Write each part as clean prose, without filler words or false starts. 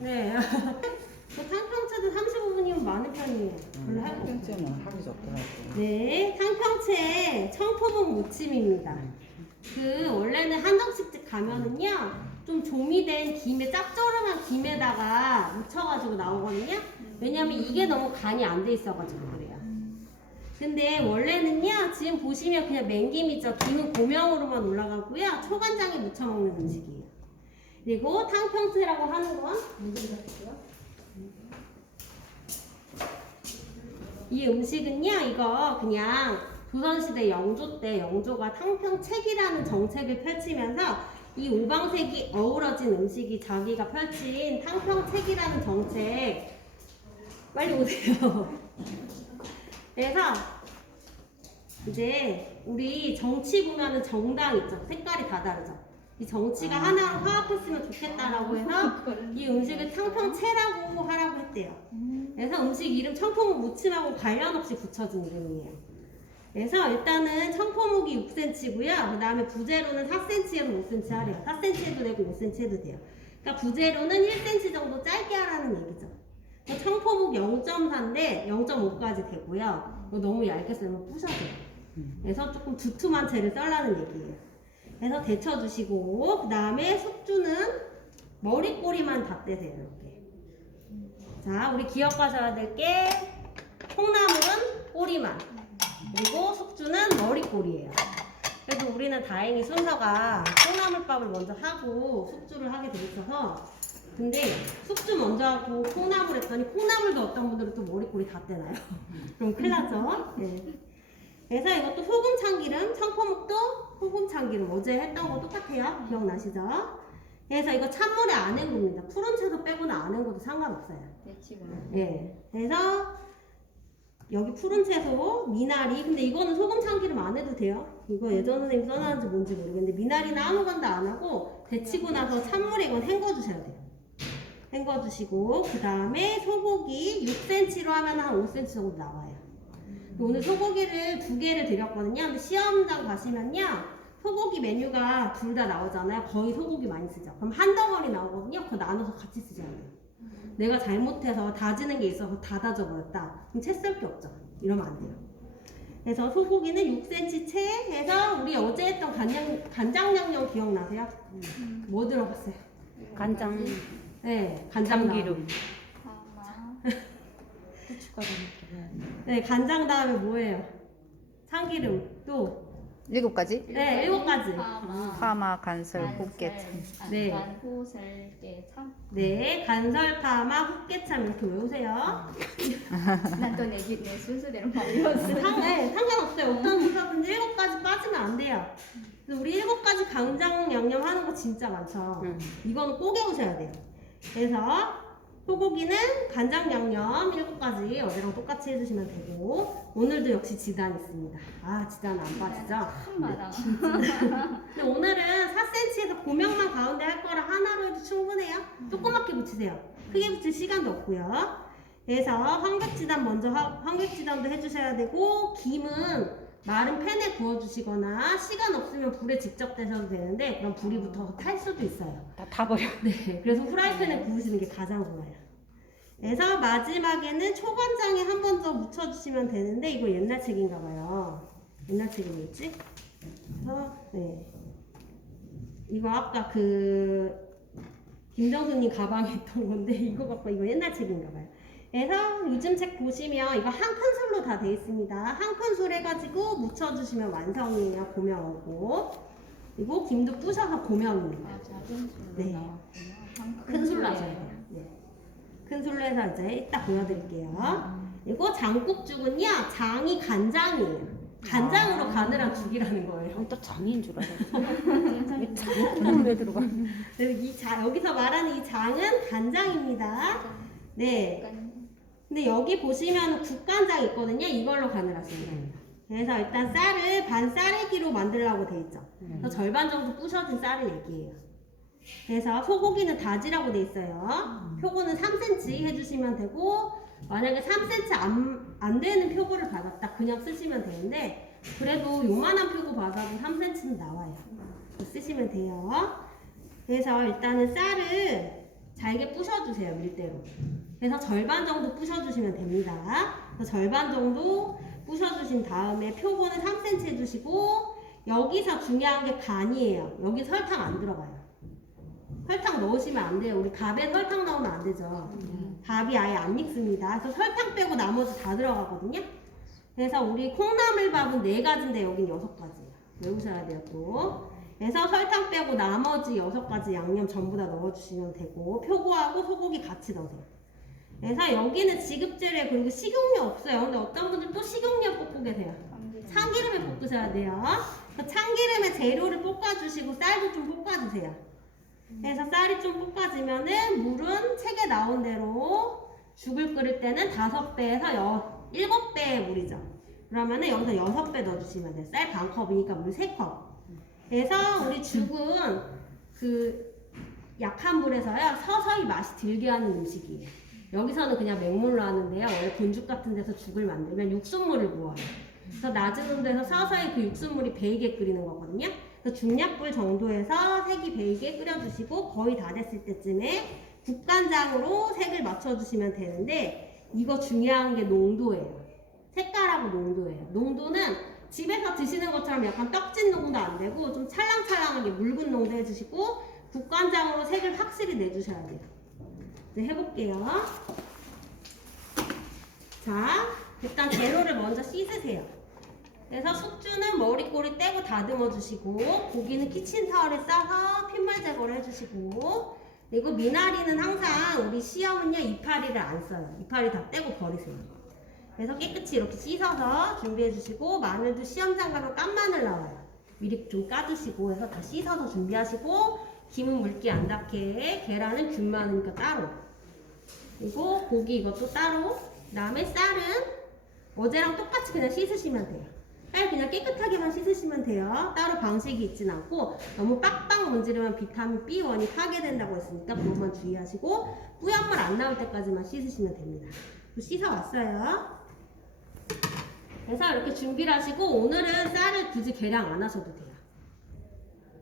네. 그 탕평채도 35분이면 많은 편이에요. 별로 할 거 없어요. 탕평채는 하기 좋더라고. 네, 탕평채 청포묵 무침입니다. 그 원래는 한정식집 가면은요 좀 조미된 김에 짭조름한 김에다가 묻혀가지고 나오거든요. 왜냐면 이게 너무 간이 안 돼 있어가지고 그래요. 근데 원래는요 지금 보시면 그냥 맹김이죠. 김은 고명으로만 올라가고요. 초간장에 묻혀 먹는 음식이에요. 그리고 탕평채라고 하는 건 이 음식은요 이거 그냥 조선시대 영조 때 영조가 탕평책이라는 정책을 펼치면서 이 오방색이 어우러진 음식이 자기가 펼친 탕평책이라는 정책 빨리 오세요. 그래서 이제 우리 정치 보면은 정당 있죠. 색깔이 다 다르죠. 이 정치가 하나로 화합했으면 좋겠다라고 해서 이 음식을 탕평채라고 하라고 했대요. 그래서 음식 이름 청포묵 무침하고 관련 없이 붙여진 이름이에요. 그래서 일단은 청포묵이 6cm고요. 그 다음에 부재료는 4cm에서 5cm 하래요. 4cm 해도 되고 5cm 해도 돼요. 그러니까 부재료는 1cm 정도 짧게 하라는 얘기죠. 청포묵 0.4인데 0.5까지 되고요. 너무 얇게 썰면 부셔져요. 그래서 조금 두툼한 채를 썰라는 얘기예요. 그래서 데쳐주시고 그 다음에 숙주는 머리꼬리만 다 떼세요. 이렇게. 자, 우리 기억하셔야 될 게 콩나물은 꼬리만, 그리고 숙주는 머리꼬리예요. 그래서 우리는 다행히 순서가 콩나물밥을 먼저 하고 숙주를 하게 돼 있어서, 근데 숙주 먼저 하고 콩나물 했더니 콩나물도 어떤 분들은 또 머리꼬리 다 떼나요? 그럼 큰일 나죠? 네. 그래서 이것도 소금 참기름, 청포묵도 소금 참기름 어제 했던 거 똑같아요. 기억나시죠? 그래서 이거 찬물에 안 헹굽니다. 푸른 채소 빼고는 안 헹궈도 상관없어요. 네. 그래서 여기 푸른 채소, 미나리. 근데 이거는 소금 참기름 안 해도 돼요. 이거 예전 선생님 써놨는지 뭔지 모르겠는데 미나리는 아무것도 안 하고 데치고 나서 찬물에 이건 헹궈주셔야 돼요. 헹궈주시고 그 다음에 소고기 6cm로 하면 한 5cm 정도 나와요. 오늘 소고기를 2개를 드렸거든요. 근데 시험장 가시면요 소고기 메뉴가 둘 다 나오잖아요. 거의 소고기 많이 쓰죠. 그럼 한 덩어리 나오거든요. 그거 나눠서 같이 쓰셔야 돼요. 내가 잘못해서 다지는 게 있어서 다 다져버렸다. 그럼 채 썰 게 없죠. 이러면 안 돼요. 그래서 소고기는 6cm 채 해서 우리 어제 했던 간장 양념 기억나세요? 뭐 들어갔어요? 간장, 네, 간장 참기름. 고춧가루 네, 간장 다음에 뭐예요? 참기름 또 7가지? 네, 7가지. 파마, 간설, 꽃게참. 네. 호설게참. 네, 간설, 파마, 흑개참 이렇게 외우세요. 난 또 내 순서대로 막 외웠어. 네, 상관없어요. 어떤 부서든지 7가지 빠지면 안 돼요. 그래서 우리 7가지 간장 양념 하는 거 진짜 많죠. 이건 꼭 외우셔야 돼요. 그래서 소고기는 간장 양념 7가지 어제랑 똑같이 해주시면 되고, 오늘도 역시 지단 있습니다. 아, 지단 안 빠지죠? 참 많아. 근데 오늘은 4cm에서 고명만 가운데 할 거라 하나로 해도 충분해요. 조그맣게 붙이세요. 크게 붙일 시간도 없고요. 그래서 황백지단 먼저 황백지단도 해주셔야 되고, 김은 마른 팬에 구워주시거나 시간 없으면 불에 직접 대셔도 되는데 그럼 불이 붙어서 탈 수도 있어요. 다 버려. 네, 그래서 후라이팬에 구우시는 게 가장 좋아요. 그래서 마지막에는 초간장에 한 번 더 묻혀주시면 되는데 이거 옛날 책인가 봐요. 옛날 책이 뭐였지? 그래서 네, 이거 아까 그 김정수님 가방에 있던 건데 이거 갖고 이거 옛날 책인가 봐요. 그래서 요즘 책 보시면 이거 한 큰술로 다 돼 있습니다. 한 큰술 해가지고 묻혀주시면 완성이에요. 고명하고. 그리고 김도 부셔서 고명입니다. 작은 술로 네. 나왔구나. 큰 술로 하셔야 돼요. 네. 큰 술로 해서 이제 이따 보여드릴게요. 그리고 장국죽은요, 장이 간장이에요. 간장으로 간을 한 죽이라는 거예요. 또 장인 줄 알았어. 왜 장은 왜 들어가? 여기서 말하는 이 장은 간장입니다. 네. 근데 여기 보시면 국간장 있거든요. 이걸로 간을 하시면 됩니다. 그래서 일단 쌀을 반 쌀에기로 만들라고 돼 있죠. 그래서 절반 정도 부셔진 쌀을 얘기해요. 그래서 소고기는 다지라고 돼 있어요. 표고는 3cm 해주시면 되고, 만약에 3cm 안 되는 표고를 받았다 그냥 쓰시면 되는데, 그래도 요만한 표고 받아도 3cm는 나와요. 쓰시면 돼요. 그래서 일단은 쌀을 잘게 부셔주세요, 밀대로. 그래서 절반 정도 부셔주시면 됩니다. 그래서 절반 정도 부셔주신 다음에 표고는 3cm 해주시고, 여기서 중요한 게 간이에요. 여기 설탕 안 들어가요. 설탕 넣으시면 안 돼요. 우리 밥에 설탕 넣으면 안 되죠. 밥이 아예 안 익습니다. 그래서 설탕 빼고 나머지 다 들어가거든요. 그래서 우리 콩나물밥은 4가지인데 여긴 6가지예요. 외우셔야 돼요, 또. 그래서 설탕 빼고 나머지 6가지 양념 전부 다 넣어주시면 되고, 표고하고 소고기 같이 넣으세요. 그래서 여기는 지급재료 그리고 식용유 없어요. 근데 어떤 분들 또 식용유 볶고 계세요. 참기름에 볶으셔야 돼요. 참기름에 재료를 볶아주시고 쌀도 좀 볶아주세요. 그래서 쌀이 좀 볶아지면은 물은 책에 나온 대로 죽을 끓일 때는 5배에서 7배의 물이죠. 그러면은 여기서 6배 넣어주시면 돼요. 쌀 반컵이니까 물 3컵. 그래서 우리 죽은 그 약한 불에서요 서서히 맛이 들게 하는 음식이에요. 여기서는 그냥 맹물로 하는데요. 원래 본죽 같은 데서 죽을 만들면 육순물을 부어요. 그래서 낮은 온도에서 서서히 그 육순물이 배이게 끓이는 거거든요. 그래서 중약불 정도에서 색이 배이게 끓여주시고 거의 다 됐을 때쯤에 국간장으로 색을 맞춰주시면 되는데 이거 중요한 게 농도예요. 색깔하고 농도예요. 농도는 집에서 드시는 것처럼 약간 떡진 농도 안 되고 좀 찰랑찰랑하게 묽은 농도 해주시고 국간장으로 색을 확실히 내주셔야 돼요. 이제 해볼게요. 자, 일단 재료를 먼저 씻으세요. 그래서 숙주는 머리꼬리 떼고 다듬어 주시고 고기는 키친타월에 싸서 핏물 제거를 해주시고 그리고 미나리는 항상 우리 시험은요 이파리를 안 써요. 이파리 다 떼고 버리세요. 그래서 깨끗이 이렇게 씻어서 준비해 주시고 마늘도 시험장 가면 깐 마늘 나와요. 미리 좀 까주시고 해서 다 씻어서 준비하시고 김은 물기 안 닿게 계란은 균 많으니까 따로 그리고 고기 이것도 따로 그 다음에 쌀은 어제랑 똑같이 그냥 씻으시면 돼요. 쌀 그냥 깨끗하게만 씻으시면 돼요. 따로 방식이 있진 않고 너무 빡빡 문지르면 비타민 B1이 파괴된다고 했으니까 그것만 주의하시고 뿌연 물 안 나올 때까지만 씻으시면 됩니다. 씻어왔어요. 그래서 이렇게 준비를 하시고 오늘은 쌀을 굳이 계량 안 하셔도 돼요.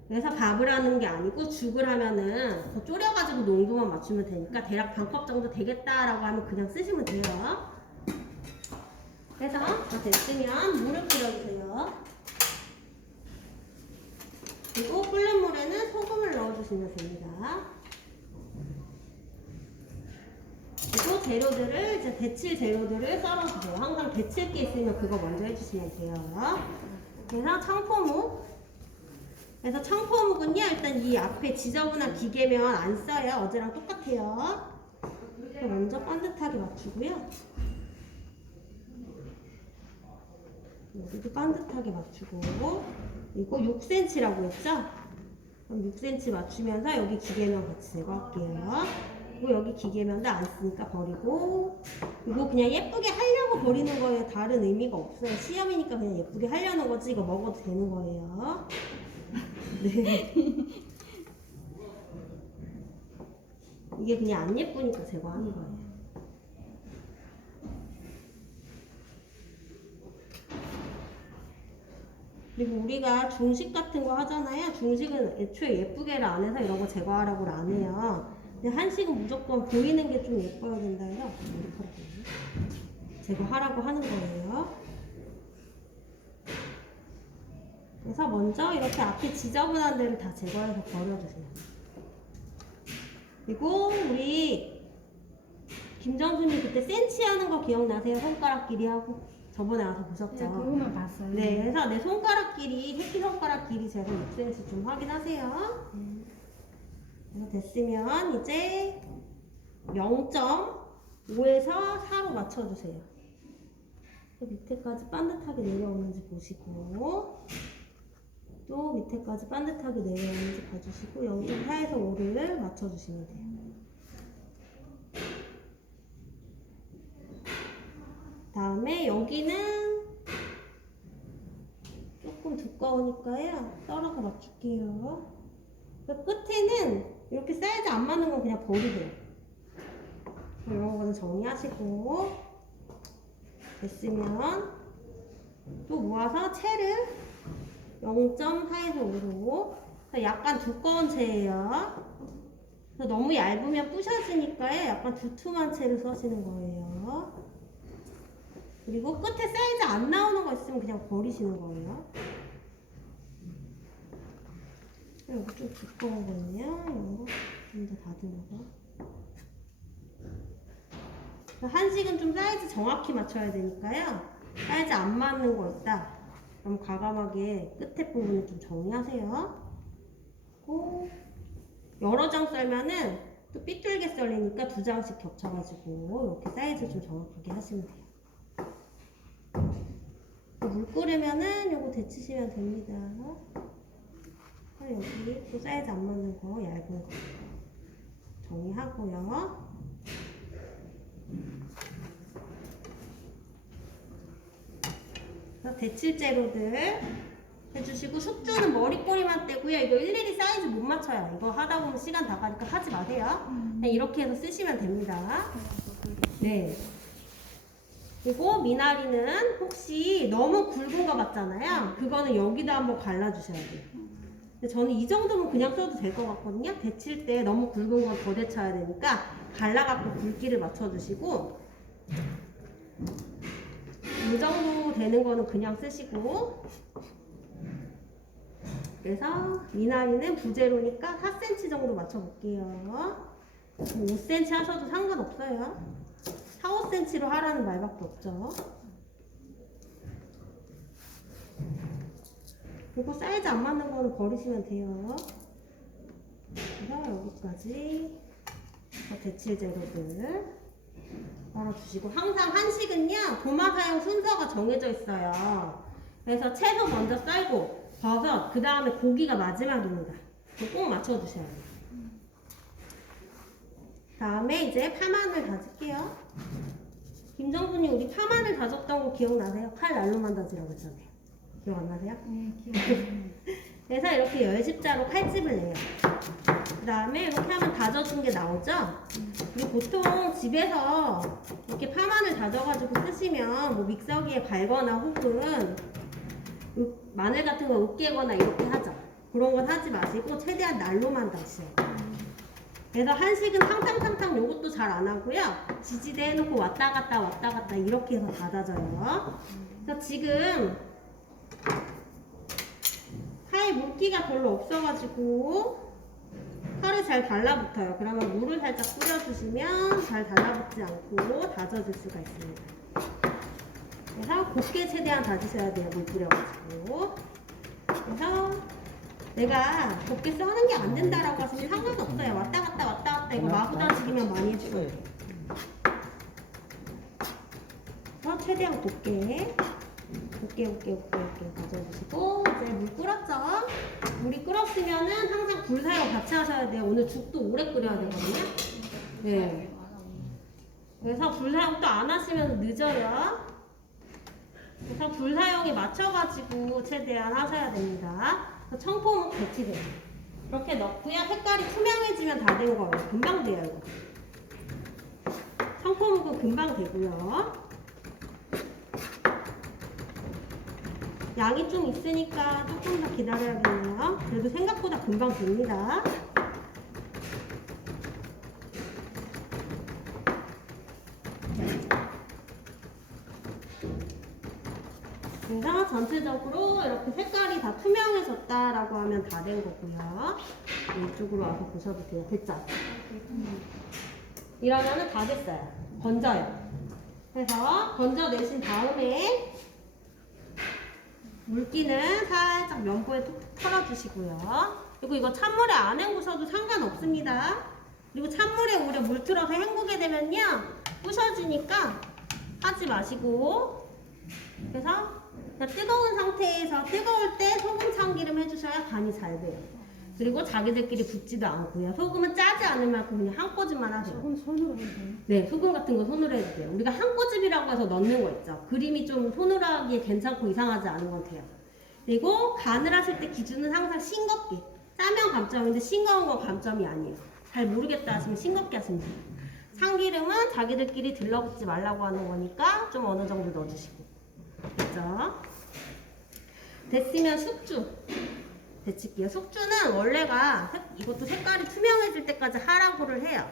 그래서 밥을 하는 게 아니고 죽을 하면은 더 졸여가지고 농도만 맞추면 되니까 대략 반컵 정도 되겠다라고 하면 그냥 쓰시면 돼요. 그래서 다 됐으면 물을 끓여주세요. 그리고 끓는 물에는 소금을 넣어주시면 됩니다. 그리고 재료들을 이제 데칠 재료들을 썰어주세요. 항상 데칠 게 있으면 그거 먼저 해주시면 돼요. 그래서 청포묵. 그래서 청포묵은요 일단 이 앞에 지저분한 기계면 안 써요. 어제랑 똑같아요. 먼저 반듯하게 맞추고요. 여기도 반듯하게 맞추고 이거 6cm라고 했죠? 그럼 6cm 맞추면서 여기 기계면 같이 제거할게요. 그리고 여기 기계면도 안 쓰니까 버리고 이거 그냥 예쁘게 하려고 버리는 거예요. 다른 의미가 없어요. 시험이니까 그냥 예쁘게 하려는 거지 이거 먹어도 되는 거예요. 네. 이게 그냥 안 예쁘니까 제거하는 거예요. 그리고 우리가 중식 같은 거 하잖아요. 중식은 애초에 예쁘게를 안 해서 이런 거 제거하라고 안 해요. 근데 한식은 무조건 보이는 게 좀 예뻐야 된다 해요. 제거하라고 하는 거예요. 그래서 먼저 이렇게 앞에 지저분한 데를 다 제거해서 버려주세요. 그리고 우리 김정수님 그때 센치 하는 거 기억나세요? 손가락 길이 하고 저번에 와서 보셨죠? 네, 그거만 봤어요. 네, 그래서 내 손가락 길이, 새끼손가락 길이 재서 6cm 좀 확인하세요. 그래서 됐으면 이제 0.5에서 4로 맞춰주세요. 밑에까지 반듯하게 내려오는지 보시고 또 밑에까지 반듯하게 내려오는지 봐주시고 0.4에서 5를 맞춰주시면 돼요. 다음에 여기는 조금 두꺼우니까요. 썰어서 맞출게요. 그 끝에는 이렇게 사이즈 안 맞는 건 그냥 버리세요. 이런 거는 정리하시고 됐으면 또 모아서 채를 0.4에서 5로 약간 두꺼운 채예요. 그래서 너무 얇으면 부셔지니까요. 약간 두툼한 채를 써시는 거예요. 그리고 끝에 사이즈 안 나오는 거 있으면 그냥 버리시는 거예요. 여기 좀 두꺼운 거는요. 이런 거 좀 더 다듬어서. 한식은 좀 사이즈 정확히 맞춰야 되니까요. 사이즈 안 맞는 거 있다. 그럼 과감하게 끝에 부분을 좀 정리하세요. 그리고 여러 장 썰면은 또 삐뚤게 썰리니까 2장씩 겹쳐가지고 이렇게 사이즈 좀 정확하게 하시면 돼요. 물 끓으면은 요거 데치시면 됩니다. 여기 또 사이즈 안 맞는 거 얇은 거 정리하고요. 데칠 재료들 해주시고 숙주는 머리꼬리만 떼고요. 이거 일일이 사이즈 못 맞춰요. 이거 하다 보면 시간 다 가니까 하지 마세요. 그냥 이렇게 해서 쓰시면 됩니다. 네. 그리고 미나리는 혹시 너무 굵은 거 같잖아요. 그거는 여기다 한번 갈라주셔야 돼요. 근데 저는 이 정도면 그냥 써도 될 것 같거든요. 데칠 때 너무 굵은 건 더 데쳐야 되니까 갈라갖고 굵기를 맞춰주시고 이 정도 되는 거는 그냥 쓰시고 그래서 미나리는 부재료니까 4cm 정도 맞춰볼게요. 5cm 하셔도 상관없어요. 4, 5cm로 하라는 말밖에 없죠. 그리고 사이즈 안 맞는 거는 버리시면 돼요. 그래서 여기까지 데칠 재료들 썰어주시고 항상 한식은요 도마 사용 순서가 정해져 있어요. 그래서 채소 먼저 썰고 버섯 그 다음에 고기가 마지막입니다. 꼭 맞춰주셔야 돼요. 다음에 이제 파마늘 다질게요. 김정수님 우리 파마늘 다졌던 거 기억나세요? 칼 날로만 다지라고 했잖아요. 기억 안 나세요? 네, 기억나요. 그래서 이렇게 열십자로 칼집을 내요. 그 다음에 이렇게 하면 다져진 게 나오죠? 우리 보통 집에서 이렇게 파마늘 다져가지고 쓰시면 뭐 믹서기에 갈거나 혹은 마늘 같은 거 으깨거나 이렇게 하죠. 그런 건 하지 마시고 최대한 날로만 다셔요. 그래서 한식은 탕탕탕탕 요것도 잘 안 하고요. 지지대 해놓고 왔다 갔다 이렇게 해서 다 다져요. 그래서 지금 파에 물기가 별로 없어가지고 팔이 잘 달라붙어요. 그러면 물을 살짝 뿌려주시면 잘 달라붙지 않고 다져질 수가 있습니다. 그래서 곱게 최대한 다지셔야 돼요. 물 뿌려가지고. 그래서 내가 곱게 써는 게 안 된다라고 하시면 상관없어요. 왔다 갔다 이거 마구 다지기만 많이 해주세요. 그래서 최대한 곱게 다져주시고 이제 물 끓었죠? 물이 끓었으면은 항상 불 사용 같이 하셔야 돼요. 오늘 죽도 오래 끓여야 되거든요. 네. 그래서 불 사용 또 안 하시면 늦어요. 그래서 불 사용에 맞춰가지고 최대한 하셔야 됩니다. 청포묵 데치세요. 이렇게 넣고요. 색깔이 투명해지면 다 된 거예요. 금방 돼요, 이거. 청포묵은 금방 되고요. 양이 좀 있으니까 조금 더 기다려야겠네요. 그래도 생각보다 금방 됩니다. 그래서 전체적으로 이렇게 색깔이 다 투명해졌다라고 하면 다 된 거고요. 이쪽으로 와서 보셔도 돼요. 됐죠? 이러면은 다 됐어요. 건져요. 그래서 건져내신 다음에 물기는 살짝 면보에 툭툭 털어주시고요. 그리고 이거 찬물에 안 헹구셔도 상관없습니다. 그리고 찬물에 오래 물 틀어서 헹구게 되면요 부셔지니까 하지 마시고 그래서 그냥 뜨거운 상태에서 뜨거울 때 소금 참기름 해주셔야 간이 잘 돼요. 그리고 자기들끼리 붙지도 않고요. 소금은 짜지 않을 만큼 그냥 한 꼬집만 하세요. 소금 손으로 해도 돼요? 네, 소금 같은 거 손으로 해도 돼요. 우리가 한 꼬집이라고 해서 넣는 거 있죠. 그림이 좀 손으로 하기에 괜찮고 이상하지 않은 건 돼요. 그리고 간을 하실 때 기준은 항상 싱겁게. 짜면 감점인데 싱거운 건 감점이 아니에요. 잘 모르겠다 하시면 싱겁게 하시면 돼요. 참기름은 자기들끼리 들러붙지 말라고 하는 거니까 좀 어느 정도 넣어주시고. 됐죠? 됐으면 숙주. 데칠게요. 숙주는 원래가 이것도 색깔이 투명해질 때까지 하라고를 해요.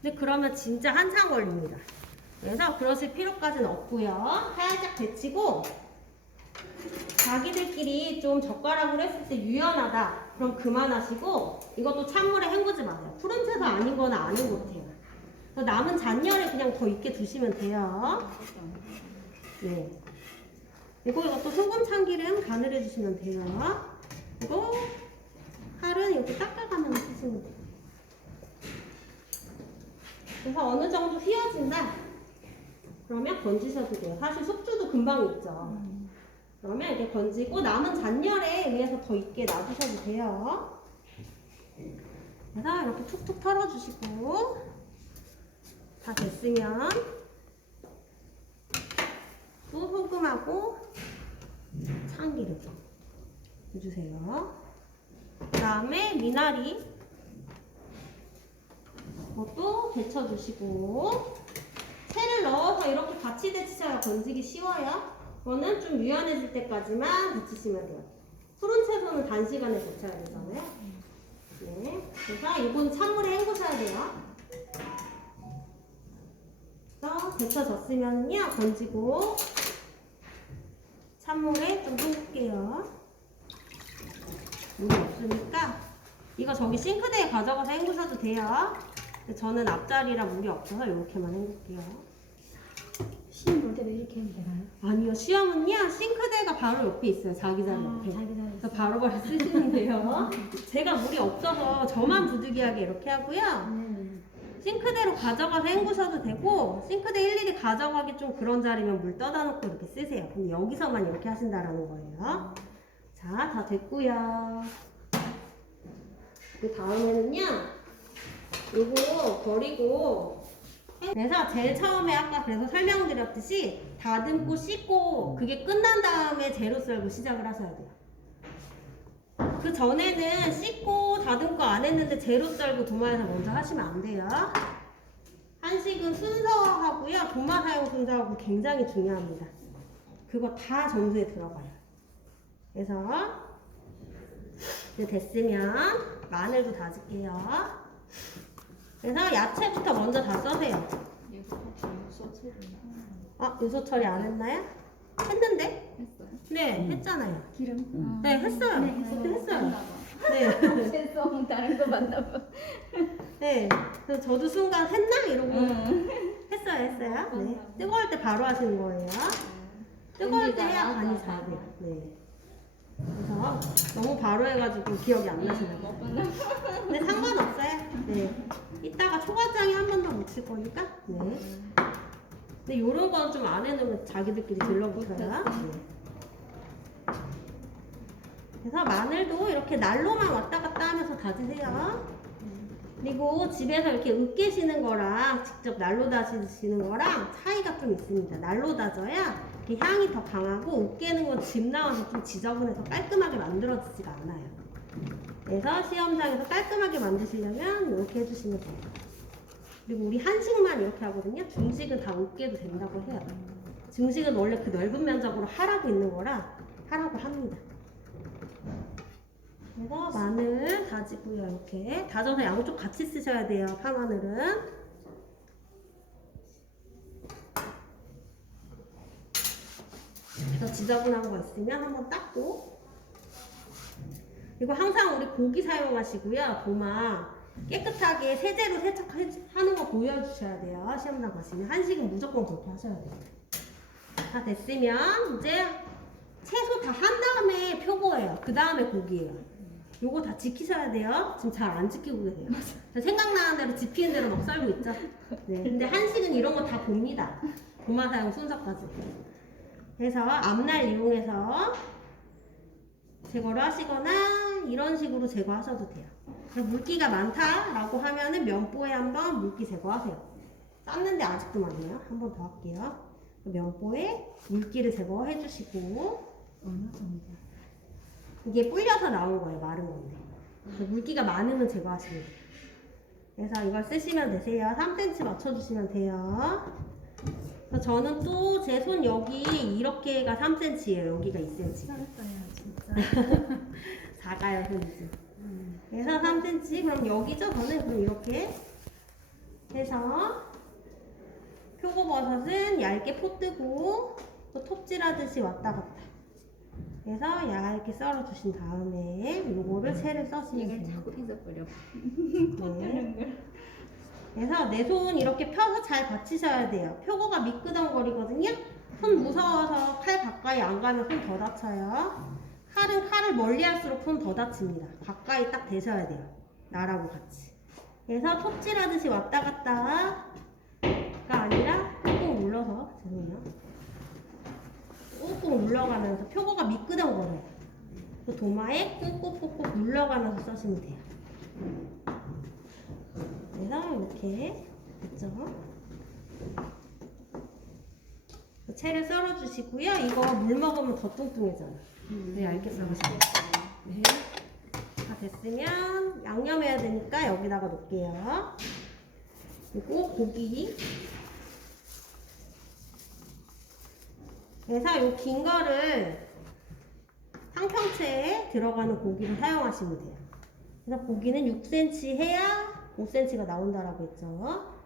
근데 그러면 진짜 한참 걸립니다. 그래서 그러실 필요까지는 없고요. 살짝 데치고 자기들끼리 좀 젓가락으로 했을 때 유연하다. 그럼 그만하시고 이것도 찬물에 헹구지 마세요. 푸른 채소 아닌 거는 아닌 것 같아요. 그래서 남은 잔열에 그냥 더 있게 두시면 돼요. 네. 그리고 이것도 소금 참기름 간을 해주시면 돼요. 그리고 칼은 이렇게 닦아가면서 쓰시면 돼요. 그래서 어느 정도 휘어진다. 그러면 건지셔도 돼요. 사실 숙주도 금방 익죠. 그러면 이렇게 건지고 남은 잔열에 위에서 더 있게 놔두셔도 돼요. 그래서 이렇게 툭툭 털어주시고 다 됐으면 또 소금하고 참기름 해주세요. 그 다음에 미나리 이것도 데쳐주시고 채를 넣어서 이렇게 같이 데치셔야 건지기 쉬워요. 이거는 좀 유연해질 때까지만 데치시면 돼요. 푸른 채소는 단시간에 데쳐야 되잖아요. 네. 그래서 이건 찬물에 헹구셔야 돼요. 그래서 데쳐졌으면요 건지고 찬물에 좀 헹굴게요. 물이 없으니까 이거 저기 싱크대에 가져가서 헹구셔도 돼요. 근데 저는 앞자리라 물이 없어서 이렇게만 헹굴게요. 시험 볼 때 왜 이렇게 하면 되나요? 아니요, 시험은요 싱크대가 바로 옆에 있어요. 자기 자리 옆에. 자기 자리 그래서 바로바로 쓰시면 돼요. 제가 물이 없어서 저만 부득이하게 이렇게 하고요. 네. 싱크대로 가져가서 헹구셔도 되고 싱크대 일일이 가져가기 좀 그런 자리면 물 떠다 놓고 이렇게 쓰세요. 근데 여기서만 이렇게 하신다라는 거예요. 자, 다 됐고요. 그 다음에는요 이거 버리고 그래서 제일 처음에 아까 그래서 설명드렸듯이 다듬고 씻고 그게 끝난 다음에 재료 썰고 시작을 하셔야 돼요. 그 전에는 씻고 다듬고 안 했는데 재료 썰고 도마에서 먼저 하시면 안 돼요. 한식은 순서하고요 도마 사용 순서하고 굉장히 중요합니다. 그거 다 점수에 들어가요. 그래서 이제 됐으면 마늘도 다질게요. 그래서 야채부터 먼저 다 써세요. 아, 요소 처리 안 했나요? 했는데? 했어요. 네, 했잖아요. 기름? 네, 했어요. 네, 그때 했어요. 맞나 봐. 네. 죄송 다른 거 맞나 봐. 네. 그래서 저도 순간 했나? 이러고 했어요. 네. 뜨거울 때 바로 하시는 거예요. 뜨거울 때 해야 간이 잘 돼요. 네. 그래서 너무 바로 해가지고 기억이 안 나시나요? 근데 상관없어요. 네. 이따가 초간장에 한 번 더 묻힐 거니까. 네. 근데 요런 건 좀 안 해놓으면 자기들끼리 들러붙어요. 네. 그래서 마늘도 이렇게 날로만 왔다 갔다 하면서 다지세요. 그리고 집에서 이렇게 으깨시는 거랑 직접 날로 다지시는 거랑 차이가 좀 있습니다. 날로 다져야 이렇게 향이 더 강하고 으깨는 건 집 나와서 좀 지저분해서 깔끔하게 만들어지지가 않아요. 그래서 시험장에서 깔끔하게 만드시려면 이렇게 해주시면 돼요. 그리고 우리 한식만 이렇게 하거든요. 중식은 다 으깨도 된다고 해요. 중식은 원래 그 넓은 면적으로 하라고 있는 거라 하라고 합니다. 그래서 마늘 다지고요. 이렇게 다져서 양쪽 같이 쓰셔야 돼요. 파마늘은. 그래서 지저분한 거 있으면 한번 닦고. 그리고 항상 우리 고기 사용하시고요. 도마 깨끗하게 세제로 세척하는 거 보여주셔야 돼요. 시험장 가시면. 한식은 무조건 그렇게 하셔야 돼요. 다 됐으면 이제 채소 다 한 다음에 표고예요. 그 다음에 고기예요. 요거 다 지키셔야 돼요. 지금 잘 안 지키고 계세요. 생각나는 대로 지피는 대로 막 썰고 있죠. 네. 근데 한식은 이런 거 다 봅니다. 도마 사용 순서까지. 그래서 앞날 이용해서 제거를 하시거나 이런 식으로 제거하셔도 돼요. 물기가 많다라고 하면은 면보에 한번 물기 제거하세요. 쌌는데 아직도 많네요. 한 번 더 할게요. 면보에 물기를 제거해 주시고 어느 정도? 이게 불려서 나온 거예요. 마른 건데. 물기가 많으면 제거하시면 돼요. 그래서 이걸 쓰시면 되세요. 3cm 맞춰주시면 돼요. 그래서 저는 또 제 손 여기 이렇게가 3cm예요. 여기가 2cm. 잘했어요, 진짜. 작아요, 손이. 그래서 3cm. 그럼 여기죠? 저는 그럼 이렇게 해서 표고버섯은 얇게 포 뜨고 또 톱질하듯이 왔다 갔다. 그래서 얇게 썰어주신 다음에 요거를 채를 써시면 이걸 돼요. 자꾸 잊어버려. 네. 그래서 내 손 이렇게 펴서 잘 받치셔야 돼요. 표고가 미끄덩거리거든요. 손 무서워서 칼 가까이 안 가면 손 더 다쳐요. 칼은 칼을 멀리 할수록 손 더 다칩니다. 가까이 딱 대셔야 돼요. 나라고 같이. 그래서 톱질하듯이 왔다 갔다가 아니라 꾹꾹 눌러서, 죄송해요. 꾹꾹 눌러가면서 표고가 미끄덩거려요. 그 도마에 꾹꾹꾹꾹 눌러가면서 써시면 돼요. 그래서 이렇게 됐죠? 채를 썰어주시고요. 이거 물 먹으면 더 뚱뚱해져요. 네, 얇게 썰으시면 네. 다 됐으면 양념해야 되니까 여기다가 놓을게요. 그리고 고기. 그래서 이 긴 거를 탕평채에 들어가는 고기를 사용하시면 돼요. 그래서 고기는 6cm 해야 5cm가 나온다라고 했죠.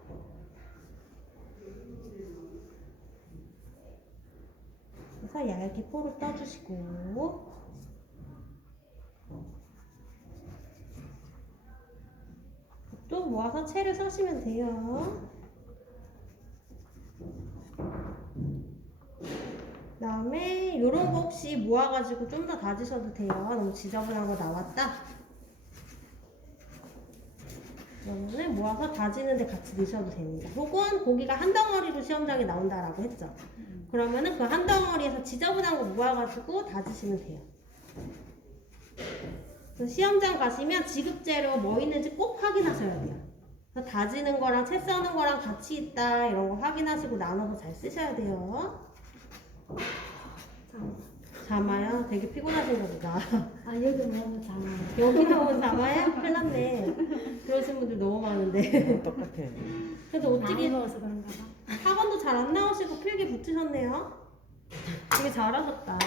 그래서 얇게 포를 떠주시고 또 모아서 채를 써시면 돼요. 그 다음에 이런 거 혹시 모아가지고 좀 더 다지셔도 돼요. 너무 지저분한 거 나왔다. 그러면은 모아서 다지는데 같이 넣으셔도 됩니다. 혹은 고기가 한 덩어리로 시험장에 나온다라고 했죠. 그러면은 그 한 덩어리에서 지저분한 거 모아가지고 다지시면 돼요. 그래서 시험장 가시면 지급재료 뭐 있는지 꼭 확인하셔야 돼요. 그래서 다지는 거랑 채 써는 거랑 같이 있다 이런 거 확인하시고 나눠서 잘 쓰셔야 돼요. 잠아요? 되게 피곤하신가 보다. 아 여기 너무 장아. 여기 나온 잠아요? 큰일 났네. 그러신 분들 너무 많은데. 똑같아. 그래도 많이 어떻게 먹어서 그런가 봐. 학원도 잘 안 나오시고 필기 붙으셨네요. 되게 잘하셨다.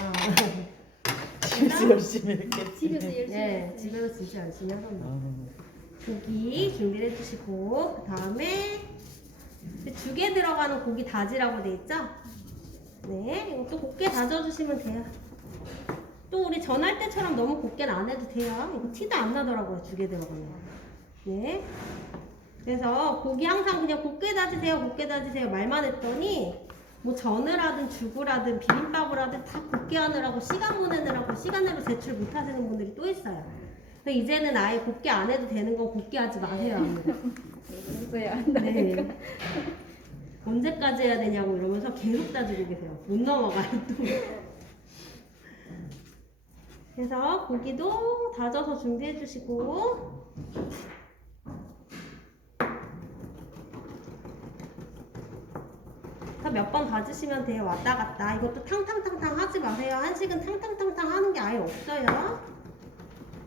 집에서 열심히 했겠지. 집에서 열심히 네, 했어요. 집에서 진짜 열심히 하셨나. 아, 고기 준비를 해주시고 그 다음에 죽에 들어가는 고기 다지라고 돼 있죠? 네, 이것도 곱게 다져주시면 돼요. 또 우리 전할 때처럼 너무 곱게는 안 해도 돼요. 이거 티도 안 나더라고요, 죽에 들어가면. 네. 그래서 고기 항상 그냥 곱게 다지세요, 곱게 다지세요 말만 했더니 뭐 전을 하든 죽을 하든 비빔밥을 하든 다 곱게 하느라고 시간 보내느라고 시간으로 제출 못 하시는 분들이 또 있어요. 그래서 이제는 아예 곱게 안 해도 되는 건 곱게 하지 마세요. 그래야 한다. 네. 언제까지 해야 되냐고 이러면서 계속 따지고 계세요. 못 넘어가요 또. 그래서 고기도 다져서 준비해 주시고 몇 번 다지시면 돼요. 왔다 갔다. 이것도 탕탕탕탕 하지 마세요. 한식은 탕탕탕탕 하는 게 아예 없어요.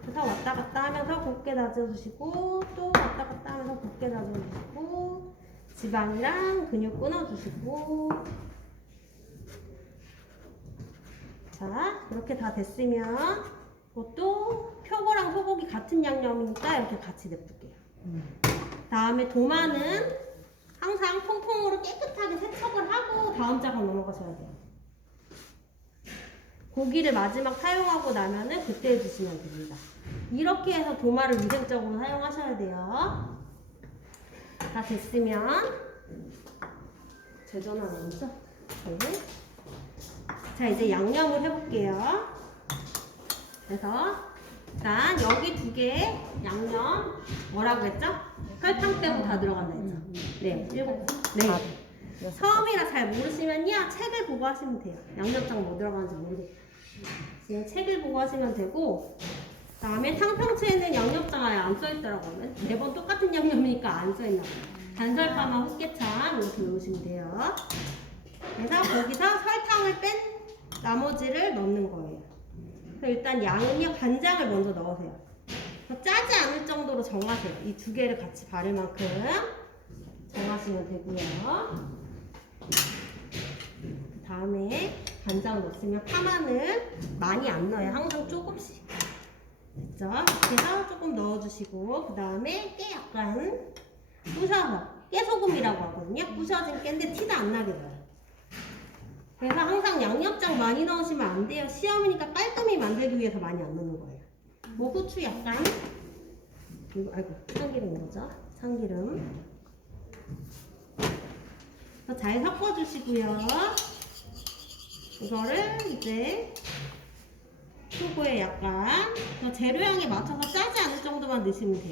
그래서 왔다 갔다 하면서 곱게 다져주시고 또 왔다 갔다 하면서 곱게 다져주시고 지방이랑 근육 끊어주시고 자 이렇게 다 됐으면 이것도 표고랑 소고기 같은 양념이니까 이렇게 같이 냅둘게요. 다음에 도마는 항상 통풍으로 깨끗하게 세척을 하고 다음 작업 넘어가셔야 돼요. 고기를 마지막 사용하고 나면은 그때 해주시면 됩니다. 이렇게 해서 도마를 위생적으로 사용하셔야 돼요. 다 됐으면 제 전화 나오죠? 네. 자 이제 양념을 해볼게요. 그래서 일단 여기 두 개 양념 뭐라고 했죠? 설탕 빼고 다 들어간다 했죠? 네, 7. 네. 처음이라 잘 모르시면요 책을 보고 하시면 돼요. 양념장 뭐 들어가는지 모르겠어요. 그냥 책을 보고 하시면 되고 다음에 탕평채에는 양념장 아예 안 써있더라고요. 매번 똑같은 양념이니까 안 써있나 봐요. 단설파마 흑개참 이렇게 넣으시면 돼요. 그래서 거기서 설탕을 뺀 나머지를 넣는 거예요. 그래서 일단 양은요 간장을 먼저 넣으세요. 짜지 않을 정도로 정하세요. 이 두 개를 같이 바를 만큼 정하시면 되고요. 그 다음에 간장 넣었으면 파마늘 많이 안 넣어요. 항상 조금씩. 됐죠? 이렇게 해서 조금 넣어주시고 그 다음에 깨 약간 부셔서 깨소금이라고 하거든요. 부셔진 깨인데 티도 안 나게 넣어요. 그래서 항상 양념장 많이 넣으시면 안 돼요. 시험이니까 깔끔히 만들기 위해서 많이 안 넣는 거예요. 뭐 후추 약간, 그리고 아이고 참기름인 거죠. 참기름. 잘 섞어주시고요. 이거를 이제 초고에 약간 재료량에 맞춰서 짜지 않을 정도만 넣으시면 돼요.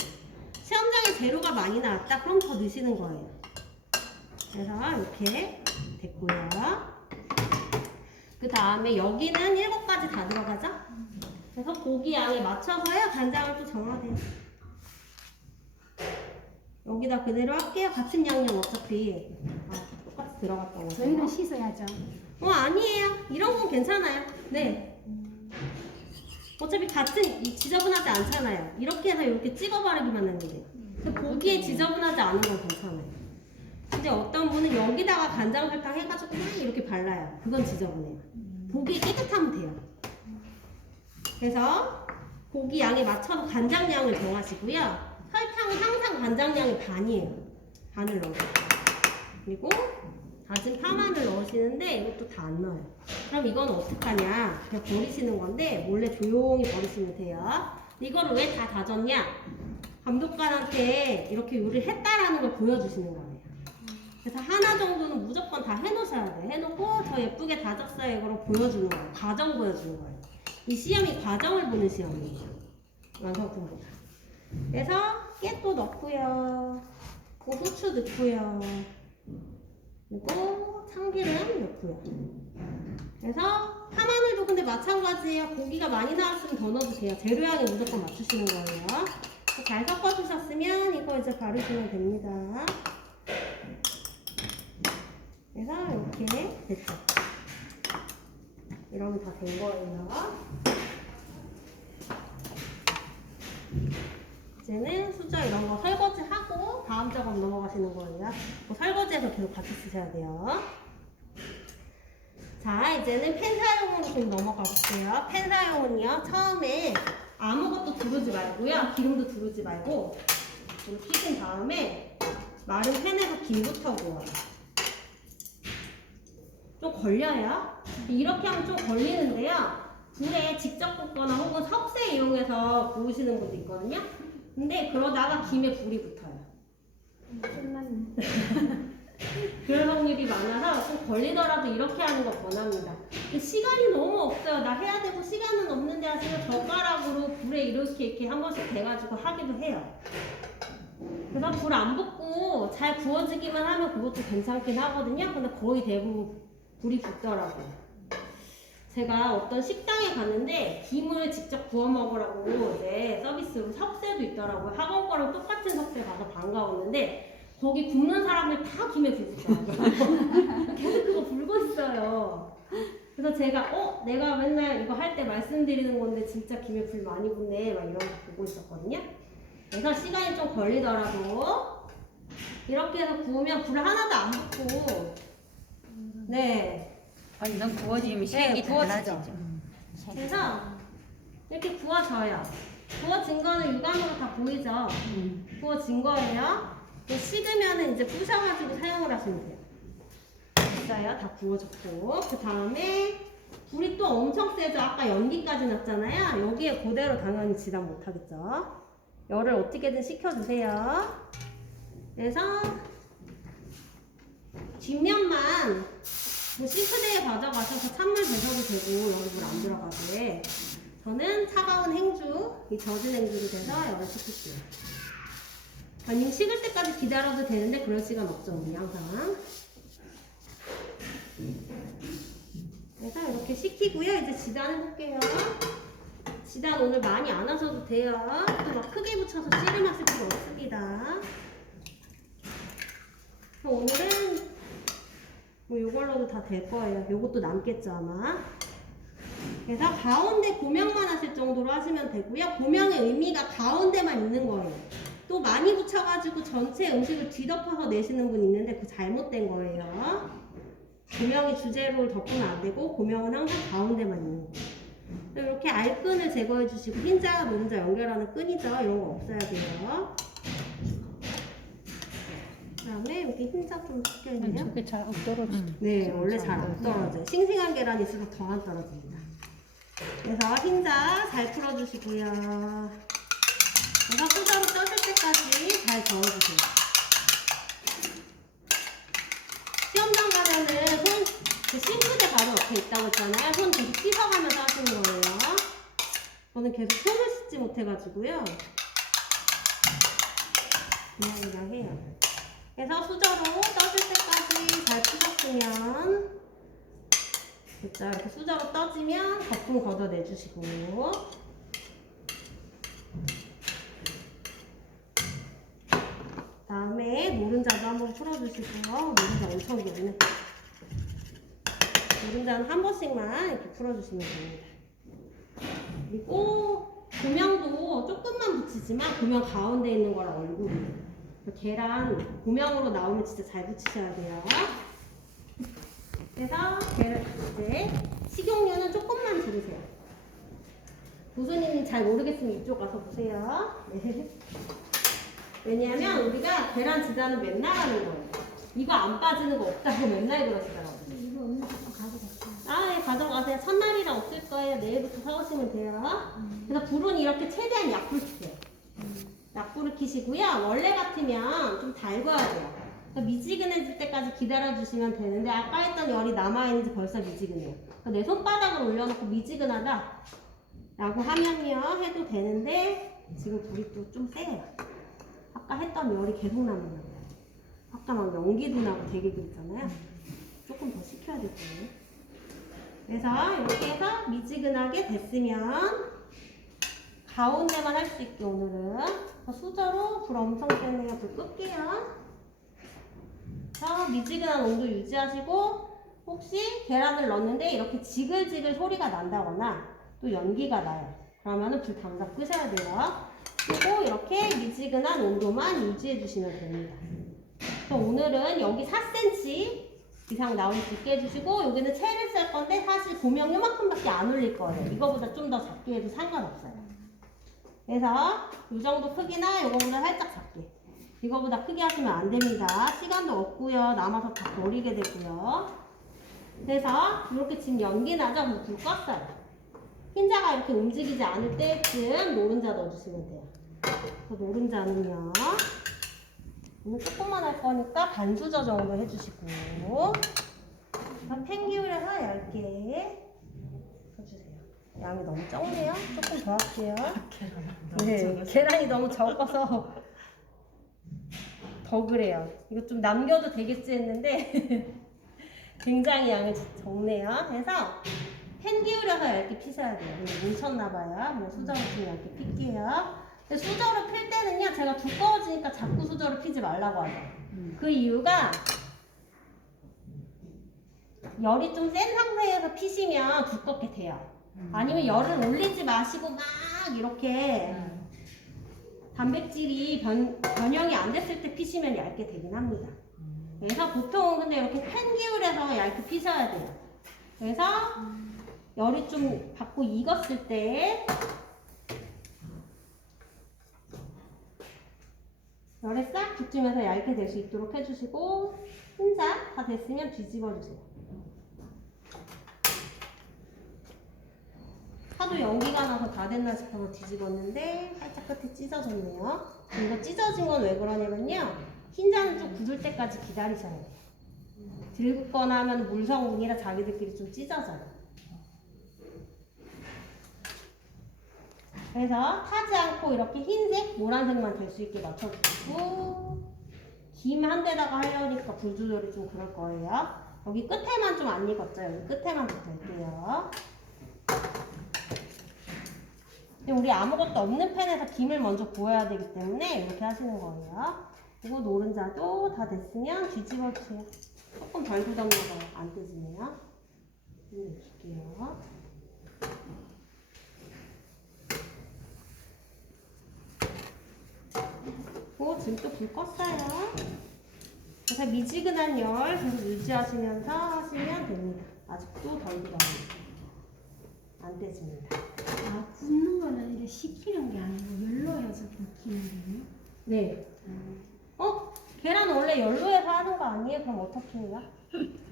시험장에 재료가 많이 나왔다? 그럼 더 넣으시는 거예요. 그래서 이렇게 됐고요. 그 다음에 여기는 7가지 다 들어가죠? 그래서 고기 양에 맞춰서요. 간장을 또 정해야 돼요. 여기다 그대로 할게요. 같은 양념 어차피 똑같이 들어갔던 거죠. 저희는 씻어야죠. 아니에요. 이런 건 괜찮아요. 네. 어차피 같은 지저분하지 않잖아요. 이렇게 해서 이렇게 찍어 바르기만 하는 게. 근데 보기에 지저분하지 않은 건 괜찮아요. 근데 어떤 분은 여기다가 간장 설탕 해가지고 그냥 이렇게 발라요. 그건 지저분해요. 보기에 깨끗하면 돼요. 그래서 고기 양에 맞춰서 간장 양을 정하시고요. 설탕은 항상 간장 양의 반이에요. 반을 넣어요. 그리고 다진 파마늘 넣으시는데 이것도 다 안 넣어요. 그럼 이건 어떡하냐? 그냥 버리시는 건데 몰래 조용히 버리시면 돼요. 이거를 왜 다 다졌냐? 감독관한테 이렇게 요리를 했다라는 걸 보여주시는 거예요. 그래서 하나 정도는 무조건 다 해놓으셔야 돼요. 해놓고 저 예쁘게 다졌어요. 이거를 보여주는 거예요. 과정 보여주는 거예요. 이 시험이 과정을 보는 시험이에요. 완성품보다. 그래서 깨도 넣고요. 후추 넣고요. 그리고 참기름 넣고요. 그래서 파마늘도 근데 마찬가지예요. 고기가 많이 나왔으면 더 넣어도 돼요. 재료양에 무조건 맞추시는 거예요. 잘 섞어주셨으면 이거 이제 바르시면 됩니다. 그래서 이렇게 됐죠. 이러면 다 된 거예요. 이제는 수저 이런 거 설거지 하고 다음 작업 넘어가시는 거예요. 설거지해서 계속 같이 쓰셔야 돼요. 자, 이제는 팬 사용으로 좀 넘어가 볼게요. 팬 사용은요, 처음에 아무것도 두르지 말고요, 기름도 두르지 말고 좀 튀긴 다음에 마른 팬에서 김부터 구워요. 좀 걸려요. 이렇게 하면 좀 걸리는데요. 불에 직접 굽거나 혹은 석쇠 이용해서 구우시는 분도 있거든요. 근데 그러다가 김에 불이 붙어요. 끝났네. 그럴 확률이 많아서 좀 걸리더라도 이렇게 하는 거 권합니다. 시간이 너무 없어요. 나 해야 되고 시간은 없는데 하시면 젓가락으로 불에 이렇게 한 번씩 대가지고 하기도 해요. 그래서 불 안 붙고 잘 구워지기만 하면 그것도 괜찮긴 하거든요. 근데 거의 대부분 불이 붙더라고요. 제가 어떤 식당에 갔는데 김을 직접 구워 먹으라고 이제 서비스로 석쇠도 있더라고요. 학원 거랑 똑같은 석쇠 가서 반가웠는데 거기 굽는 사람들 다 김에 불 붙더라고요. 계속 그거 불고 있어요. 그래서 제가 내가 맨날 이거 할 때 말씀드리는 건데 진짜 김에 불 많이 붙네 막 이런 거 보고 있었거든요. 그래서 시간이 좀 걸리더라도 이렇게 해서 구우면 불 하나도 안 붙고 네. 완전 구워지면 색이 구워지죠. 달라지죠. 그래서 이렇게 구워져요. 구워진 거는 육안으로 다 보이죠? 구워진 거예요. 식으면 이제 부셔가지고 사용을 하시면 돼요. 됐어요. 다 구워졌고. 그 다음에 불이 또 엄청 세죠? 아까 연기까지 났잖아요. 여기에 그대로 당연히 지단 못하겠죠? 열을 어떻게든 식혀주세요. 그래서 뒷면만 싱크대에 가져가셔서 찬물 드셔도 되고 여기 물 안 들어가게. 저는 차가운 행주, 이 젖은 행주로 돼서 열을 식힐게요. 아니면 식을 때까지 기다려도 되는데 그럴 시간 없죠, 우리 항상. 그래서 이렇게 식히고요. 이제 지단 해볼게요. 지단 오늘 많이 안 하셔도 돼요. 막 크게 붙여서 씨름하실 필요 없습니다. 오늘은 뭐 이걸로도 다 될 거예요. 요것도 남겠죠 아마. 그래서 가운데 고명만 하실 정도로 하시면 되고요. 고명의 의미가 가운데만 있는 거예요. 또 많이 붙여가지고 전체 음식을 뒤덮어서 내시는 분 있는데 그거 잘못된 거예요. 고명이 주재료를 덮으면 안 되고 고명은 항상 가운데만 있는 거예요. 이렇게 알끈을 제거해 주시고 흰자, 노른자 연결하는 끈이죠. 이런 거 없어야 돼요. 그다음에 여기 흰자 좀 섞여 있네요. 저게 잘 안 떨어져. 네, 원래 잘 안 떨어져요. 싱싱한 계란이 있어서 더 안 떨어집니다. 그래서 흰자 잘 풀어주시고요. 그래서 수저로 떠줄 때까지 잘 저어주세요. 시험장 가면은 그 싱크대 바로 옆에 있다고 했잖아요. 손 계속 씻어가면서 하시는 거예요. 저는 계속 손을 씻지 못해가지고요. 그냥 해요. 그래서 수저로 떠줄 때까지 잘 푸셨으면 됐죠. 이렇게 수저로 떠지면 거품 걷어내주시고 다음에 노른자도 한번 풀어주시고요. 노른자 엄청 길네. 노른자는 한 번씩만 이렇게 풀어주시면 됩니다. 그리고 고명도 조금만 붙이지만 고명 가운데 있는 거랑 얼굴이에요. 계란 고명으로 나오면 진짜 잘 붙이셔야 돼요. 그래서 이제 식용유는 조금만 두르세요. 교수님이 잘 모르겠으면 이쪽 가서 보세요. 네. 왜냐하면 우리가 계란 지단은 맨날 하는 거예요. 이거 안 빠지는 거 없다고 맨날 그러시더라고요. 이거 오늘 조금 가져갈게요. 네, 가져가세요. 첫날이라 없을 거예요. 내일부터 사오시면 돼요. 그래서 불은 이렇게 최대한 약불 켜세요. 약불을 켜시고요. 원래 같으면 좀 달궈야 돼요. 그러니까 미지근해질 때까지 기다려주시면 되는데 아까 했던 열이 남아있는지 벌써 미지근해요. 그러니까 내 손바닥을 올려놓고 미지근하다 라고 하면요 해도 되는데 지금 불이 또 좀 세요. 아까 했던 열이 계속 남는 거예요. 아까 막 연기도 나고 되게 그랬잖아요. 조금 더 식혀야 될 거예요. 그래서 이렇게 해서 미지근하게 됐으면 가운데만 할 수 있게 오늘은 수저로 불 엄청 세네요. 불 끌게요. 자, 미지근한 온도 유지하시고 혹시 계란을 넣었는데 이렇게 지글지글 소리가 난다거나 또 연기가 나요. 그러면은 불 당장 끄셔야 돼요. 그리고 이렇게 미지근한 온도만 유지해 주시면 됩니다. 그래서 오늘은 여기 4cm 이상 나올 수 있게 해주시고 여기는 채를 쓸 건데 사실 고명 요만큼밖에 안 올릴 거예요. 이거보다 좀 더 작게 해도 상관없어요. 그래서 이 정도 크기나 이거보다 살짝 작게. 이거보다 크게 하시면 안 됩니다. 시간도 없고요. 남아서 다 버리게 되고요. 그래서 이렇게 지금 연기 나죠? 그럼 불 껐어요. 흰자가 이렇게 움직이지 않을 때쯤 노른자 넣어주시면 돼요. 그 노른자는요. 오늘 조금만 할 거니까 반 수저 정도 해주시고 팬 기울여서 얇게 해주세요. 양이 너무 적네요. 조금 더 할게요. 네, 계란이 너무 적어서 더 그래요. 이거 좀 남겨도 되겠지 했는데 굉장히 양이 적네요. 그래서 팬 기울여서 얇게 피셔야 돼요. 뭉쳤나봐요. 뭐 수저로 좀 얇게 필게요. 근데 수저로 필 때는요, 제가 두꺼워지니까 자꾸 수저로 피지 말라고 하죠. 그 이유가 열이 좀 센 상태에서 피시면 두껍게 돼요. 아니면 열을 올리지 마시고 막 이렇게 단백질이 변형이 안 됐을 때 피시면 얇게 되긴 합니다. 그래서 보통은 근데 이렇게 팬 기울여서 얇게 피셔야 돼요. 그래서 열이 좀 받고 익었을 때 열에 싹 붙으면서 얇게 될 수 있도록 해주시고 흰자 다 됐으면 뒤집어 주세요. 하도 연기가 나서 다 됐나 싶어서 뒤집었는데 살짝 끝에 찢어졌네요. 이거 찢어진 건 왜 그러냐면요, 흰자는 좀 굳을 때까지 기다리셔야 돼요. 들거나 하면 물 성분이라 자기들끼리 좀 찢어져요. 그래서 타지 않고 이렇게 흰색, 노란색만 될 수 있게 맞춰주시고 김 한 대다가 하려니까 불 조절이 좀 그럴 거예요. 여기 끝에만 좀 안 익었죠? 여기 끝에만 붙일게요. 우리 아무것도 없는 팬에서 김을 먼저 구워야 되기 때문에 이렇게 하시는 거예요. 그리고 노른자도 다 됐으면 뒤집어 주세요. 조금 덜 굳었나봐요. 안 뜯으네요. 넣어줄게요. 오, 지금 또 불 껐어요. 그래서 미지근한 열 계속 유지하시면서 하시면 됩니다. 아직도 덜 굳었네요. 안 떼집니다. 아, 굽는 거는 이렇게 식히는 게 아니고 열로여서 굽히는 거예요? 네. 계란 원래 열로에서 하는 거 아니에요? 그럼 어떻게 해요?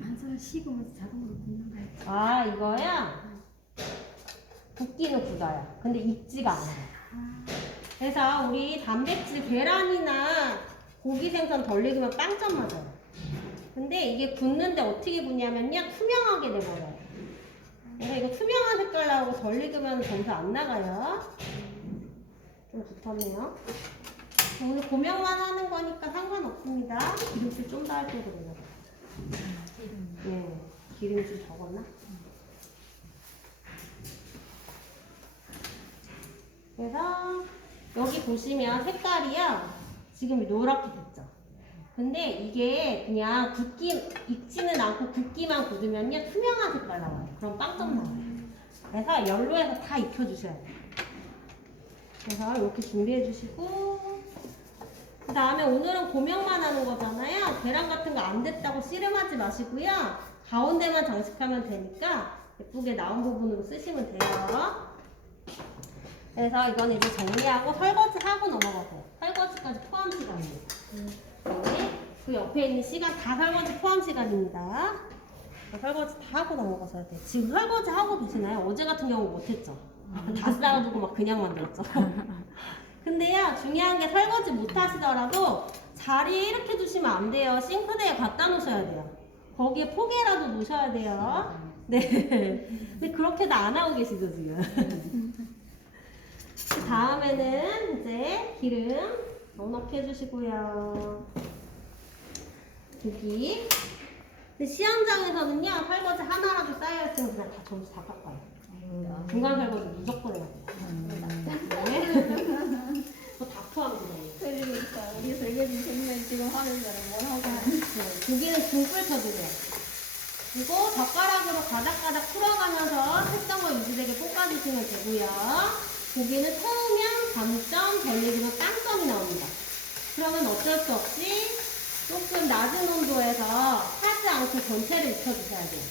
완전 식으면서 자동으로 굽는 거예요. 아, 이거야? 굽기는 굳어요. 근데 익지가 않아요. 그래서 우리 단백질 계란이나 고기 생선 덜 익으면 빵점 맞아요. 근데 이게 굳는데 어떻게 굳냐면요. 투명하게 돼버려요. 그래서 이거 투명한 색깔 나오고 덜 익으면 점수 안 나가요. 좀 붙었네요. 오늘 고명만 하는 거니까 상관없습니다. 기름칠 좀 더 할 때 그래요. 네, 기름이 좀 적었나? 그래서 여기 보시면 색깔이요. 지금 노랗게 됐죠. 근데 이게 그냥 익지는 않고 굽기만 굳으면요. 투명한 색깔 나와요. 그럼 빵점 나와요. 그래서 열로해서 다 익혀주셔야 돼요. 그래서 이렇게 준비해 주시고 그 다음에 오늘은 고명만 하는 거잖아요. 계란 같은 거 안 됐다고 씨름하지 마시고요. 가운데만 장식하면 되니까 예쁘게 나온 부분으로 쓰시면 돼요. 그래서 이건 이제 정리하고 설거지 하고 넘어가세요. 설거지까지 포함 시간입니다. 네. 그 옆에 있는 시간 다 설거지 포함 시간입니다. 설거지 다 하고 넘어가셔야 돼요. 지금 설거지 하고 계시나요? 어제 같은 경우 못했죠? 다 쌓아두고 막 그냥 만들었죠? 근데요, 중요한 게 설거지 못 하시더라도 자리에 이렇게 두시면 안 돼요. 싱크대에 갖다 놓으셔야 돼요. 거기에 포개라도 놓으셔야 돼요. 네. 근데 그렇게도 안 하고 계시죠, 지금? 그 다음에는 이제 기름 넉넉히 해주시고요. 고기. 근데 시험장에서는요, 설거지 하나라도 쌓여있으면 그냥 다 점수 다 깎아요. 중간 설거지 무조건 해야 돼요. 네. 그거 다 포함돼요. 그러니까 우리 설거지 정말 지금 하는 사람 뭘 하고 네, 고기는 중불 쳐주세요. 그리고 젓가락으로 가닥가닥 풀어가면서 색감과 유지되게 볶아주시면 되고요. 고기는 태우면 감점, 덜 익으면 빵점이 나옵니다. 그러면 어쩔 수 없이 조금 낮은 온도에서 타지 않고 전체를 익혀주셔야 돼요.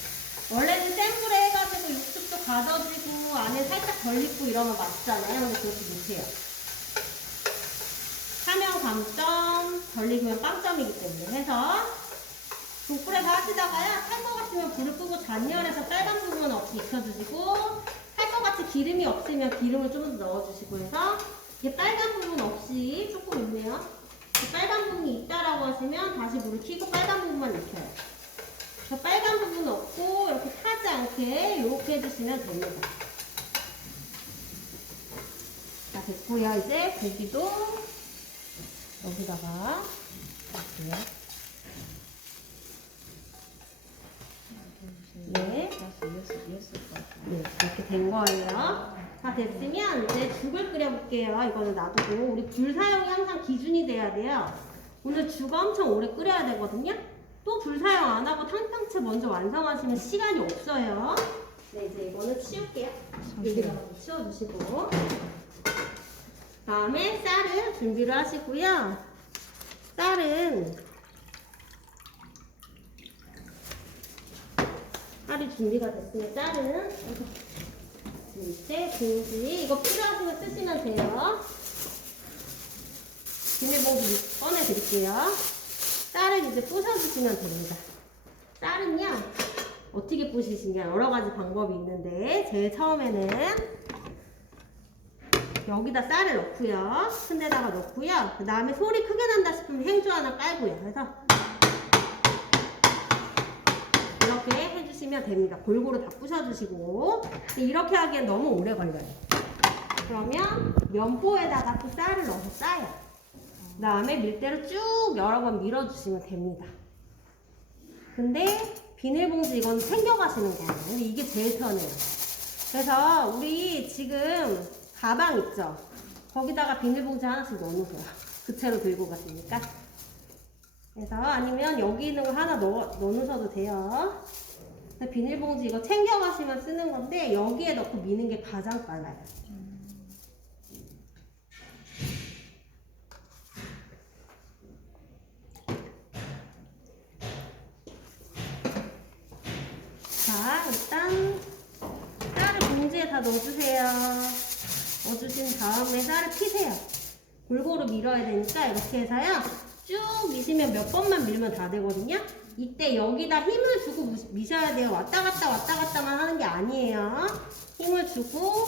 원래는 센 불에 해가지고 육즙도 가져지고 안에 살짝 덜 익고 이러면 맛있잖아요. 근데 그렇게 못해요. 타면 감점, 덜 익으면 빵점이기 때문에 해서 중불에서 하시다가요. 탈 것 같으면 불을 끄고 잔열해서 빨간 부분 없이 익혀주시고 할 것 같이 기름이 없으면 기름을 좀 더 넣어주시고 해서 이게 빨간 부분 없이 조금 있네요. 빨간 부분이 있다라고 하시면 다시 불을 켜고 빨간 부분만 익혀요. 그래서 빨간 부분 없고 이렇게 타지 않게 이렇게 해주시면 됩니다. 자, 됐고요. 이제 고기도 여기다가 넣을게요. 네. 네, 이렇게 된 거예요. 다 됐으면 이제 죽을 끓여볼게요. 이거는 놔두고. 우리 불 사용이 항상 기준이 돼야 돼요. 오늘 죽 엄청 오래 끓여야 되거든요. 또 불 사용 안 하고 탕탕채 먼저 완성하시면 시간이 없어요. 네, 이제 이거는 치울게요. 여기다가 치워주시고. 다음에 쌀을 준비를 하시고요. 쌀이 준비가 됐으면 쌀은 밑에 봉지 이거 필요하시면 쓰시면 돼요. 비닐봉지 꺼내 드릴게요. 쌀을 이제 부셔주시면 됩니다. 쌀은요 어떻게 부시시냐 여러 가지 방법이 있는데 제일 처음에는 여기다 쌀을 넣고요. 큰 데다가 넣고요. 그 다음에 소리 크게 난다 싶으면 행주 하나 깔고요. 그래서 이렇게 해주시면 됩니다. 골고루 다 부셔주시고. 근데 이렇게 하기엔 너무 오래 걸려요. 그러면 면보에다가 또 쌀을 넣어서 싸요. 그 다음에 밀대로 쭉 여러 번 밀어주시면 됩니다. 근데 비닐봉지 이건 챙겨가시는 거예요. 우리 이게 제일 편해요. 그래서 우리 지금 가방 있죠? 거기다가 비닐봉지 하나씩 넣어놓으세요. 그 채로 들고 가시니까. 그래서 아니면 여기 있는 거 하나 넣어놓으셔도 돼요. 비닐봉지 이거 챙겨가시면 쓰는 건데 여기에 넣고 미는 게 가장 빨라요. 자, 일단 쌀을 봉지에 다 넣어주세요. 넣어주신 다음에 쌀을 피세요. 골고루 밀어야 되니까 이렇게 해서요. 쭉 미시면 몇 번만 밀면 다 되거든요. 이때 여기다 힘을 주고 미셔야 돼요. 왔다 갔다만 하는 게 아니에요. 힘을 주고